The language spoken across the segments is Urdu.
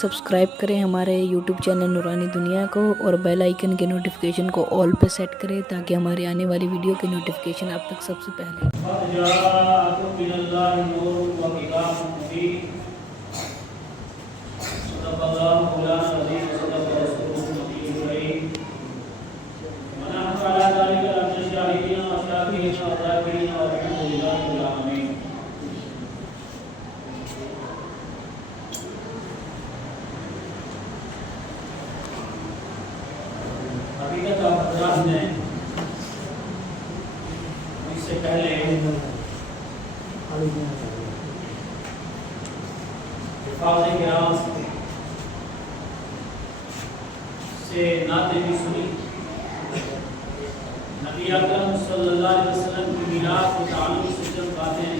سبسکرائب کریں ہمارے یوٹیوب چینل نورانی دنیا کو اور بیل آئیکن کے نوٹیفیکیشن کو آل پہ سیٹ کریں تاکہ ہمارے آنے والی ویڈیو کی نوٹیفیکیشن آپ تک سب سے پہلے۔ قد جاءكم من الله نور وكتاب مبين صدق الله مولانا العظيم وصدق رسوله النبي الكريم ونحن على ذلك لمن الشاهدين والشاكرين والذاكرين والحمد لله رب العالمين۔ حقیقت حضرات نے اس سے پہلے حفاظ کرام سے نعتیں بھی سنی، نبی اکرم صلی اللہ علیہ وسلم کی میراث کے تعلق سے چند باتیں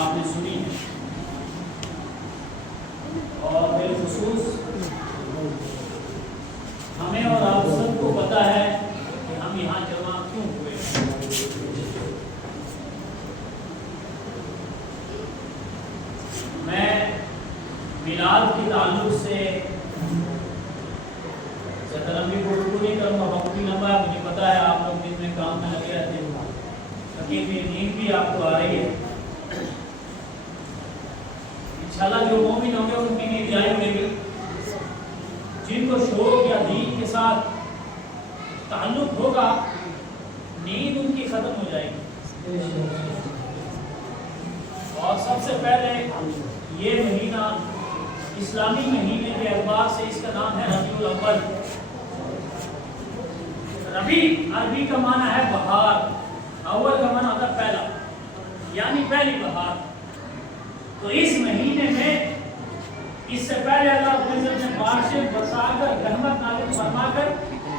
آپ نے سنی ہیں، اور بالخصوص ہمیں اور آپ سب کو پتہ ہے کہ ہم یہاں جمع کیوں ہوئے ہیں۔ میں میلاد کے تعلق سے زیادہ لمبی گفتگو نہیں کروں گا، وقت بھی لمبا ہے، مجھے پتا ہے آپ لوگ دن میں کام میں لگے رہتے ہیں، تاکہ نیند بھی آپ کو آ رہی ہے۔ انشاءاللہ جو مومن ہوں گے ان کی نیند جائے گی، جن کو شوق یا دین کے ساتھ تعلق ہوگا نیند ان کی ختم ہو جائے گی۔ اور سب سے پہلے یہ مہینہ اسلامی مہینے کے اعتبار سے اس کا نام ہے ربیع الاول۔ ربیع عربی کا معنی ہے بہار، اول کا معنی ہوتا ہے پہلا، یعنی پہلی بہار۔ تو اس مہینے میں اس سے پہلے اللہ رب العزت نے بارشیں برسا کر رحمت نازل فرما کر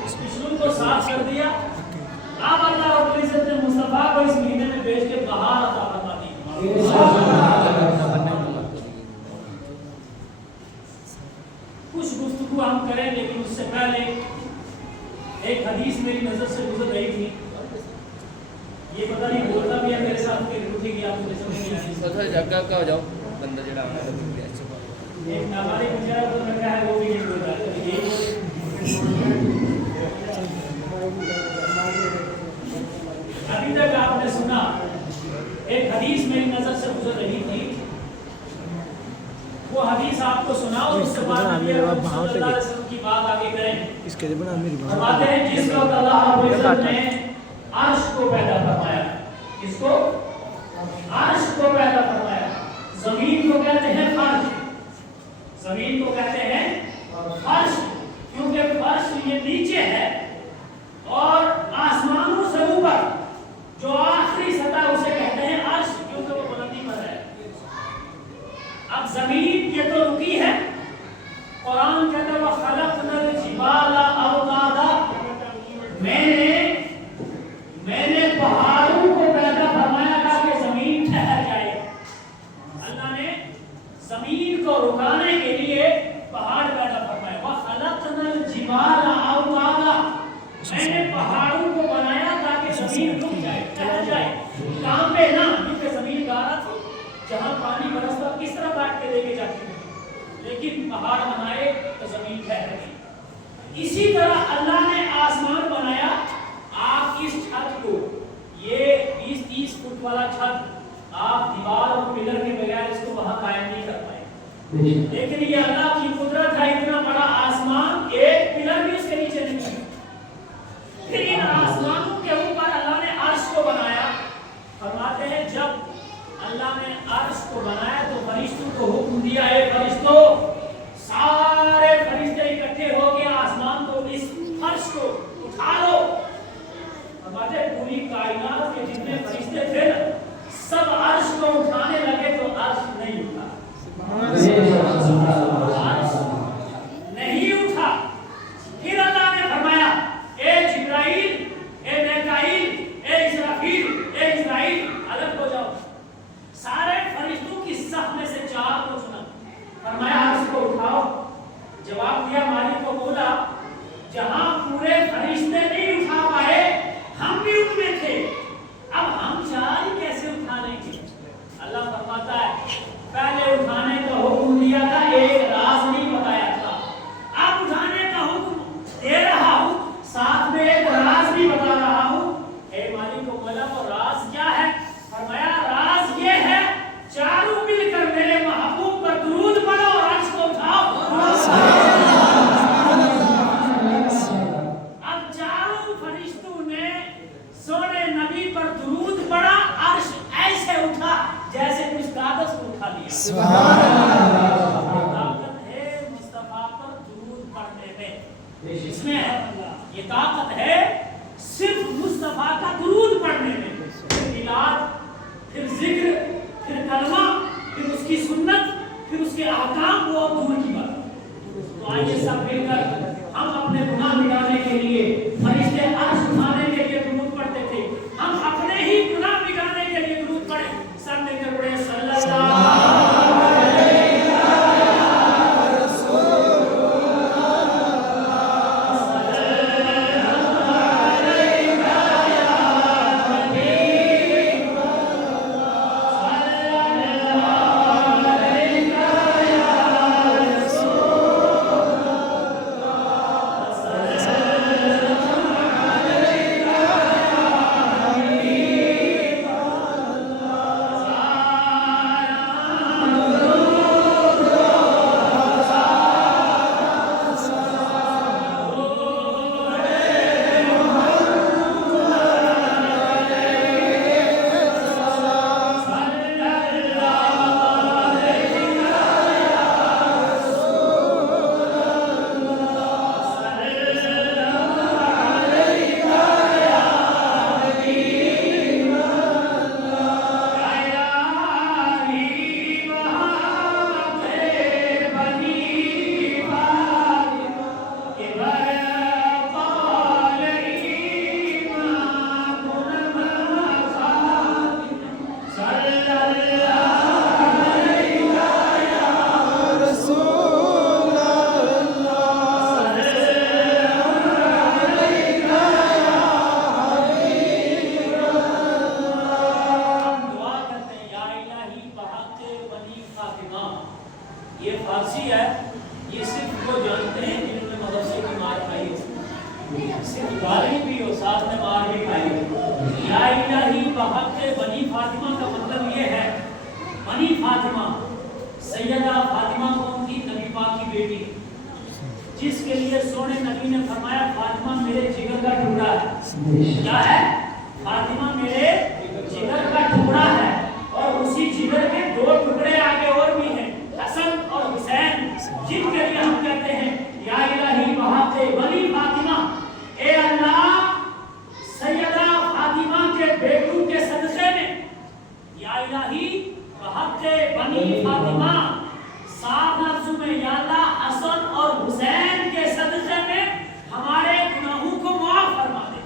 دشمن کو صاف کر دیا۔ اب اللہ رب العزت نے مصطفیٰ کو اس مہینے میں بھیج کے بہار عطا فرما دی۔ کچھ گفتگو ہم کریں، لیکن اس سے پہلے ایک حدیث میری نظر سے گزر رہی تھی، یہ پتہ نہیں بولتا بھی ہے میرے ساتھ کہ روٹی گیا مجھے سمجھ نہیں آئی۔ سر جگہ کا ہو جاؤ بندہ جڑا آنا ہے ایک نابالغ بچارہ تو رکھا ہے وہ بھی نہیں بولتا۔ ابھی تک آپ نے سنا ایک حدیث میری نظر سے گزر رہی تھی، وہ حدیث آپ کو سنا اور اس سے بعد نبی اکرم صلی اللہ علیہ وسلم کی بات آگے کریں۔ فرماتے ہیں جس وقت اللہ رب العزت نے عرش کو پیدا فرمایا، اس کو عرش کو پیدا فرمایا، زمین کو کہتے ہیں فرش، زمین کو کہتے ہیں فرش، کیونکہ فرش یہ نیچے ہے اور آسمانوں سے اوپر جو آخری سطح اسے کہتے ہیں عرش، کیونکہ وہ بلندی پر ہے۔ اب زمین یہ تو رکی ہے، قرآن کہتا ہے وَخَلَقْنَا الْجِبَالَ أَوْتَادًا، میں نے پہاڑوں کو پیدا فرمایا تاکہ زمین ٹھہر جائے۔ اللہ نے زمین کو رکانے کے لیے پہاڑ پیدا فرمایا۔ وَخَلَقْنَا الْجِبَالَ أَوْتَادًا، میں نے پہاڑوں کو بنایا تاکہ زمین رک جائے، ٹھہر جائے، کام پہ نہ، کیونکہ زمین گارا تھی، جہاں پانی برستا کس طرح کاٹ کے لے کے جاتی ہے، لیکن پہاڑ بنائے تو زمین ٹھہر گئی۔ اسی طرح اللہ نے آسمان بنایا، آپ اس چھت کو، یہ 20-30 فٹ والا چھت آپ دیوار اور پلر کے بغیر اس کو وہاں قائم نہیں کر پائے، لیکن یہ اللہ کی قدرت ہے، اتنا بڑا آسمان ایک پلر بھی اس کے نیچے نہیں ہے۔ پھر ان آسمانوں کے اوپر اللہ نے عرش کو بنایا۔ فرماتے ہیں جب اللہ نے عرش کو بنایا تو فرشتوں کو حکم دیا، اے فرشتوں، سارے فرشتے اکٹھے ہو کے آسمان کو، اس فرش کو اٹھا لو۔ فرماتے ہیں پوری کائنات کے جتنے فرشتے تھے سب عرش کو اٹھانے لگے تو عرش نہیں اٹھا۔ ہے یہ صرف وہ جانتے ہیں جنہوں نے مدرسے کی مار کھائی ہو، صرف گالی بھی ہو ساتھ میں مار بھی کھائی ہو۔ یا الہی بحق بنی فاطمہ کا مطلب یہ ہے، بنی فاطمہ سیدہ فاطمہ کون تھی؟ نبی پاک کی بیٹی، جس کے لیے سونے نبی نے فرمایا فاطمہ میرے جگر کا ٹکڑا ہے۔ کیا ہے؟ فاطمہ میرے جگر کا ٹکڑا ہے، اور اسی جگر کے دو ٹکڑے آگے اور بھی ہیں، حسن اور حسین، جن کے لیے ہم کہتے ہیں یا الہی بحق بنی فاطمہ، اے اللہ سیدہ فاطمہ کے بیٹوں کے صدقے میں، یا الہی بحق بنی فاطمہ، صاف لفظوں میں یا اللہ حسن اور حسین کے صدقے میں ہمارے گناہوں کو معاف فرما دے۔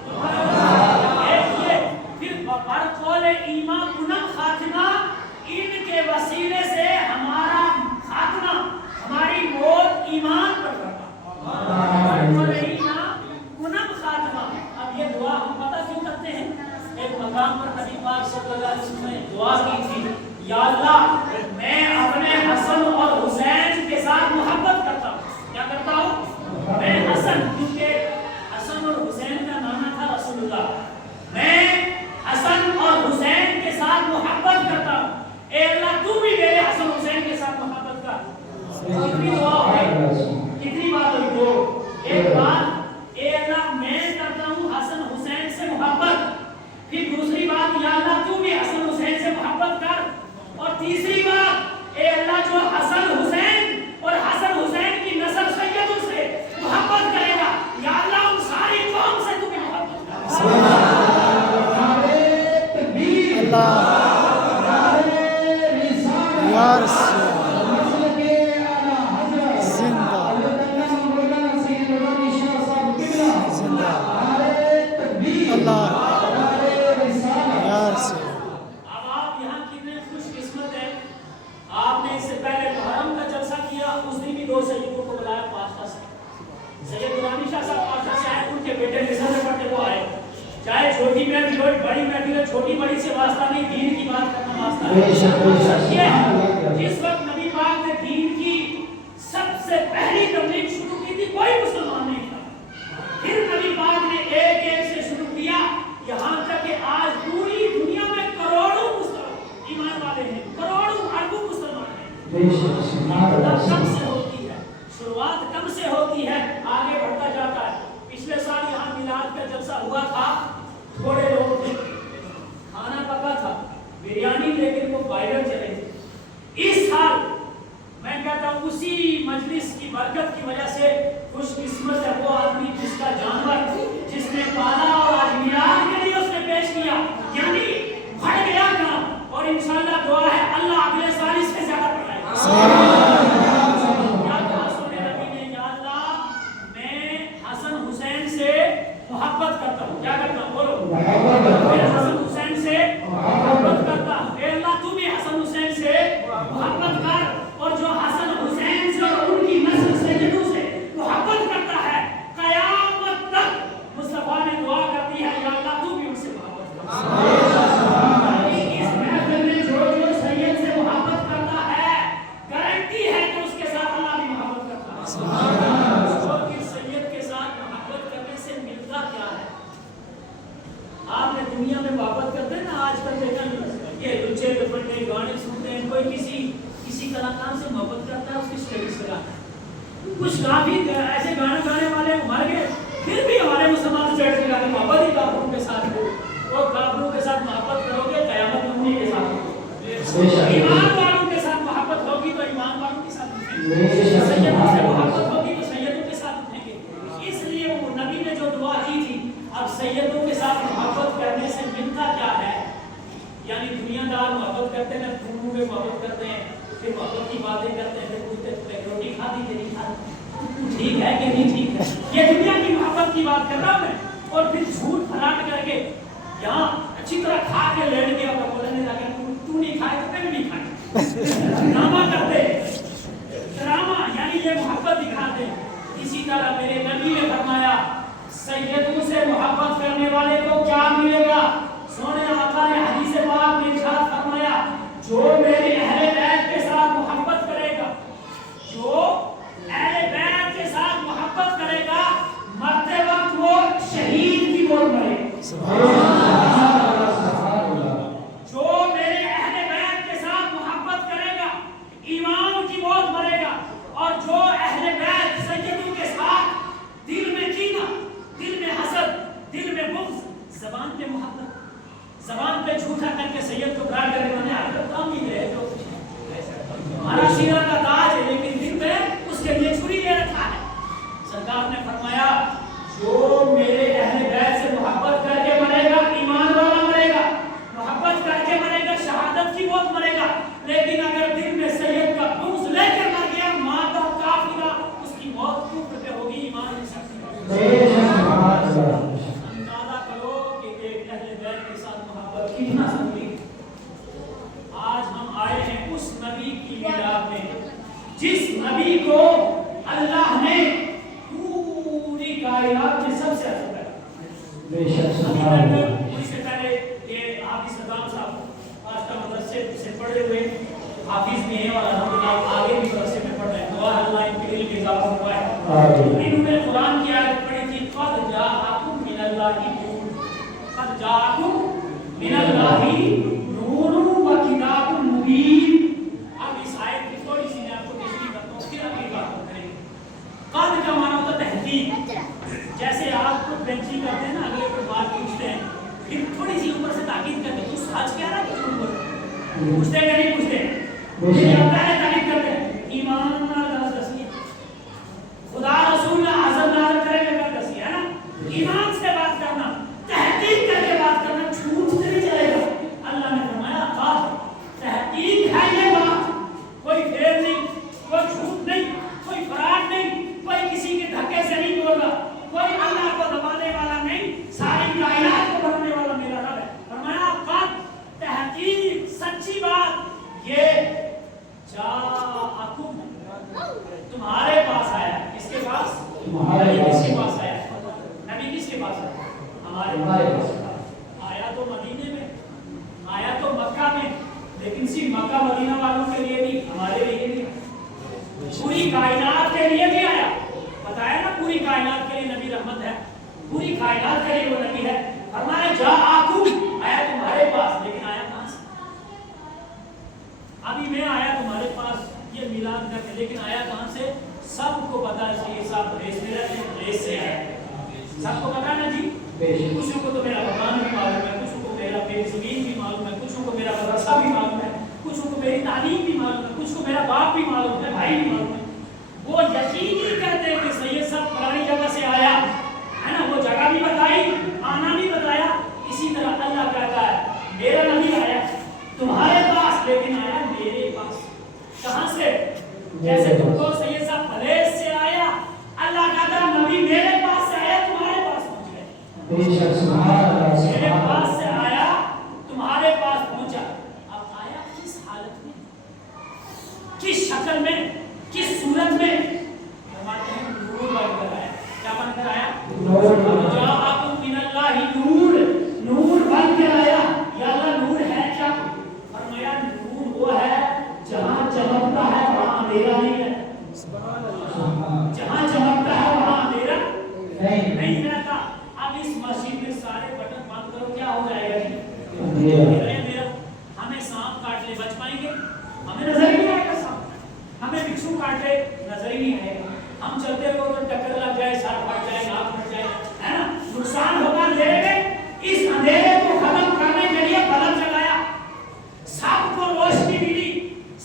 پھر بر قول ایمان کنم خاتمہ، ان کے وسیلے سے ہمارا خاتمہ، ہماری موت ایمان پر کرنا۔ بر قول ایمان کنم خاتمہ۔ اب یہ دعا ہم پتہ کیوں کرتے ہیں؟ ایک مقام پر نبی پاک صلی اللہ علیہ وسلم نے دعا کی تھی، یا اللہ میں اپنے حسن اور حسین کے ساتھ محبت کرتا ہوں۔ کیا کرتا ہوں؟ میں حسن، کیونکہ حسن اور حسین کا نام تھا رسول اللہ، میں حسن اور حسین کے ساتھ محبت کرتا ہوں، اے اللہ تو بھی میرے حسن حسین کے ساتھ محبت کر۔ کتنی دعا ہوئی؟ کتنی بات ہوئی؟ دو۔ ایک بات اے اللہ میں کرتا ہوں حسن حسین سے محبت، پھر دوسری بات یا اللہ تو بھی حسن حسین سے محبت کر، اور تیسری بات اے اللہ جو حسن حسین اور حسن حسین کی نسل سیدوں سے محبت کرے گا، یا اللہ ان ساری قوم سے تو بھی محبت کر۔ چاہے چھوٹی محفل ہو بڑی محفل ہو، چھوٹی بڑی سے واسطہ نہیں، دین کی بات کرنا واسطہ ہے۔ یہ ہے جس وقت نبی پاک نے دین کی سب سے پہلی تبلیغ شروع کی تھی کوئی مسلمان نہیں تھا، پھر نبی پاک نے ایک ایک سے شروع کیا، یہاں تک کہ آج پوری دنیا میں کروڑوں مسلمان ایمان والے ہیں، کروڑوں اربوں مسلمان ہیں۔ کم سے ہوتی ہے شروعات، کم سے ہوتی ہے، آگے بڑھتا جاتا ہے۔ پچھلے سال یہاں میلاد کا جلسہ ہوا تھا، تھوڑے لوگ تھے، کھانا پکا تھا بریانی، لیکن وہ وائرل چلے تھے۔ اس سال میں کہتا ہوں اسی مجلس کی برکت کی وجہ سے خوش قسمت ہے وہ آدمی جس کا جانور جس نے پالا اور آج میلاد کے لیے اس نے پیش کیا، یعنی بڑھ گیا کام، اور انشاءاللہ دعا ہے اللہ اگلے سال اس سے زیادہ بڑھائے۔ محبت کرتا ہوں، کیا کرتا ہوں؟ بولو، میں حسن حسین سے محبت کرتا ہوں، اے اللہ تو بھی حسن حسین سے محبت کر، اور جو حسن حسین سے اور ان کی نسل سیدوں سے محبت کرتا ہے قیامت تک مصطفیٰ نے دعا کرتی ہے یا اللہ تو بھی ان سے محبت کر۔ اس محفل میں جو سید سے محبت کرتا ہے گارنٹی ہے کہ اس کے ساتھ اللہ بھی محبت کرتا ہے۔ آپ نے دنیا میں محبت کرتے ہیں نا، آج کل دیکھا یہ لچے لپٹے گانے سنتے ہیں، کوئی کسی کلاکار سے محبت کرتا ہے، اس کی اسٹیٹس لگاتا ہے۔ کچھ کافی ایسے گانے گانے والے مر گئے، پھر بھی ہمارے مسلمان اسٹیٹس لگاتے ہیں محبت ہی کافروں کے ساتھ ہو، اور کافروں کے ساتھ محبت کرو گے قیامت میں انہیں کے ساتھ ہو، ایمان والوں کے ساتھ محبت ہوگی تو ایمان والوں کے ساتھ اٹھیں گے، سیدوں سے محبت ہوگی تو سیدوں کے ساتھ اٹھیں گے۔ اس لیے وہ نبی نے جو دعا کی تھی، اب سیدوں کے ساتھ محبت کرنے سے ملتا کیا ہے؟ یعنی دنیا دار محبت کرتے ہیں، پھولوں پہ محبت کرتے ہیں، پھر محبت کی باتیں کرتے ہیں، پھر پوچھتے ہیں روٹی کھا دی کہ نہیں کھا، ٹھیک ہے کہ نہیں ٹھیک ہے، یہ دنیا کی محبت کی بات کر رہا ہوں میں، اور پھر جھوٹ پھراٹ کر کے یہاں اچھی طرح کھا کے لیٹ گیا اور بولنے لگا تو نہیں کھائے تو میں بھی نہیں کھائے، ڈرامہ کرتے ہیں، ڈرامہ یعنی یہ محبت دکھاتے ہیں۔ اسی طرح میرے نبی نے فرمایا سیدوں سے محبت کرنے والے کو کیا ملے گا؟ سونے آقا نے حدیث پاک میں ارشاد فرمایا جو میرے اہل بیت کے ساتھ محبت کرے گا، جو جو میرے اہل بیت کے ساتھ محبت کرے گا ایمان کی موت مرے گا، اور جو اہل بیت سیدوں کے ساتھ دل میں کینہ، دل میں حسد، دل میں بغض، زبان پہ محبت، زبان پہ جھوٹا کر کے سید کو برا کرنے والے حرکت کام ہی ہے جو ہمارا سیرہ کا تاج ہے، لیکن دل میں اس کے لیے چھری لے رکھا ہے۔ سرکار نے فرمایا جو میرے اہل بیت سے محبت کر کے مرے گا ایمان والا مرے گا، محبت کر کے مرے گا شہادت کی موت مرے گا، لیکن اگر دل میں سید کا بغض لے کر مر گیا ماتا کافرہ، اس کی موت کفر پہ ہوگی، ایمان نہیں سکتی۔ اندازہ کرو کہ ایک اہل بیت کے ساتھ محبت کتنا ضروری ہے۔ آج ہم آئے ہیں اس نبی کی میلاد میں جس نبی کو اللہ نے پوری کائنات میں سب سے اچھا بنا۔ اس سے پہلے یہ حافظ صدام صاحب آج کا مدرسے سے پڑھے ہوئے حافظ بھی ہیں اور الحمدللہ آگے بھی مدرسے میں پڑھ رہے ہیں، دعا اللہ ان کے علم کے اضافہ فرمائے۔ انہوں نے قرآن کی آیت پڑھی تھی قد جاءکم من اللہ نور، قد جاءکم من اللہ نور و کتاب مبین۔ اب اس آیت کی تھوڑی سی میں آپ کو تشریح کرتا ہوں، پھر اگلی بات کریں گے۔ قد کا معنی ہوتا ہے تحقیق، جیسے آپ کو بینچی کرتے ہیں نا، اگلے کو بات پوچھتے ہیں پھر تھوڑی سی اوپر سے تاکید کرتے ہیں تو سچ کہہ رہا ہے کہ جھوٹ بول رہا ہے، پوچھتے کہ نہیں پوچھتے، پھر آپ پہلے تاکید کرتے ہیں ایمان نہ دسی خدا رسول نہ حضرت نازل کرے گا کر دسی ہے نا، ایمان سے بات کرنا، تحقیق کر کے بات کرنا، جھوٹ سے نہیں چلے گا۔ اللہ نے فرمایا قد تحقیق ہے یہ بات، کوئی پھیر نہیں، کوئی جھوٹ نہیں، کوئی فراڈ نہیں، کوئی کسی کے دھکے سے نہیں بول رہا، کوئی اللہ کو دبانے والا نہیں، ساری کائنات کو بنانے والا میرا رب ہے۔ فرمایا قد تحقیق سچی بات یہ جاءکم تمہارے پاس آیا۔ کس کے پاس؟ نبی کس کے پاس آیا؟ نبی کس کے پاس آیا؟ ہمارے پاس آیا تو مدینے میں، آیا تو مکہ میں، لیکن صرف مکہ مدینہ والوں کے لیے نہیں، ہمارے لیے نہیں، پوری کائنات کے لیے بھی آیا۔ بتایا نا پوری کائنات کے لیے نبی رحمت ہے، پوری کائنات کے لیے وہ نبی ہے۔ فرمایا جاءکم آیا تمہارے پاس، لیکن آیا کہاں سے؟ ابھی میں آیا تمہارے پاس یہ میلاد کر کے، لیکن آیا کہاں سے؟ سب کو پتا ہے کہ یہ سب ریس میں رہتے ہیں، ریس سے آیا، سب کو پتا ہے نا جی۔ کچھ کو تو میرا مکان بھی معلوم ہے، کچھ کو میری زمین بھی معلوم ہے، کچھ کو میرا مدرسہ بھی معلوم ہے، کچھ کو میری تعلیم بھی معلوم ہے، کچھ کو میرا باپ بھی معلوم ہے، بھائی بھی معلوم ہے۔ وہ یقین نہیں کرتے کہ سید صاحب پرانی جگہ سے آیا ہے نا، وہ جگہ بھی بتائی، آنا بھی بتایا۔ اسی طرح اللہ کہتا ہے میرا نبی آیا تمہارے پاس، لیکن آیا میرے پاس۔ کہاں سے؟ جیسے تم کو سید صاحب پلیس سے آیا، اللہ کہتا ہے نبی میرے پاس سے آیا تمہارے پاس پہنچ گئے، میرے پاس سے آیا تمہارے پاس پہنچا۔ اب آیا کس حالت میں، کس شکل میں، کس صورت میں؟ فرماتے ہیں نور بن کر آیا۔ کیا بن کر آیا؟ جاءکم من اللہ نور، نور بن کر آیا۔ یا اللہ نور ہے کیا؟ فرمایا نور وہ ہے جہاں چمکتا ہے وہاں اندھیرا نہیں ہے، جہاں چمکتا ہے وہاں اندھیرا نہیں رہتا۔ اب اس مسجد میں سارے بٹن بند کرو، کیا ہو جائے گا جی؟ ہمیں سانپ کاٹ لے بچ پائیں گے؟ ہمیں نظر ہی نہیں آئے گا سانپ، ہمیں بچھو کاٹ لے نظر ہی نہیں آئے گا، ہم چلتے ہوئے تو ٹکر لگ جائے، سر پھٹ جائے، ناک پھٹ جائے، ہے نا، نقصان ہوگا اندھیرے میں۔ اس اندھیرے کو ختم کرنے کے لیے بلب جلایا، سب کو روشنی ملی،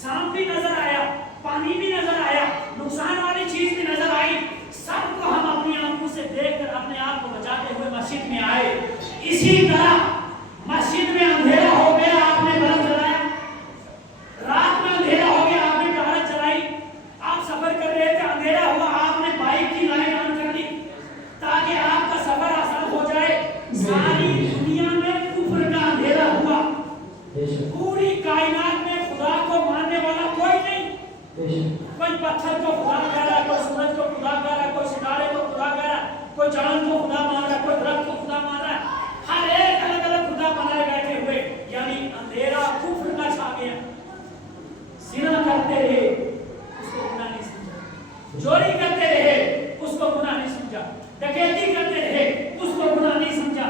سانپ بھی نظر آیا، پانی بھی نظر آیا، نقصان والی چیز بھی نظر آئی، سب کو ہم اپنی آنکھوں سے دیکھ کر اپنے آپ کو بچاتے ہوئے مسجد میں آئے۔ اسی طرح مسجد میں اندھیرا ہو گیا، آپ نے بلب جلایا، رات میں اندھیرا ہو گیا، آپ نے ٹارچ جلائی، آپ سفر کر رہے تھے اندھیرا ہوا، آپ نے بائک کی لائٹ آن کر دی تاکہ آپ کا سفر آسان ہو جائے۔ ساری دنیا میں کفر کا اندھیرا ہوا، پوری کائنات میں خدا کو ماننے والا کوئی نہیں، کوئی پتھر کو خدا کہہ رہا ہے، کوئی سورج کو خدا کہہ رہا ہے، کوئی ستارے کو خدا کہہ رہا ہے، کوئی چاند کو خدا مان رہا ہے، کوئی درخت کو خدا مان رہا ہے، ہر ایک الگ الگ خدا بنائے بیٹھے ہوئے، یعنی اندھیرا کفر کا چھا گیا۔ زنا کرتے رہے اس کو گناہ نہیں سمجھا، چوری کرتے رہے اس کو گناہ نہیں سمجھا، ڈکیتی کرتے رہے اس کو گناہ نہیں سمجھا،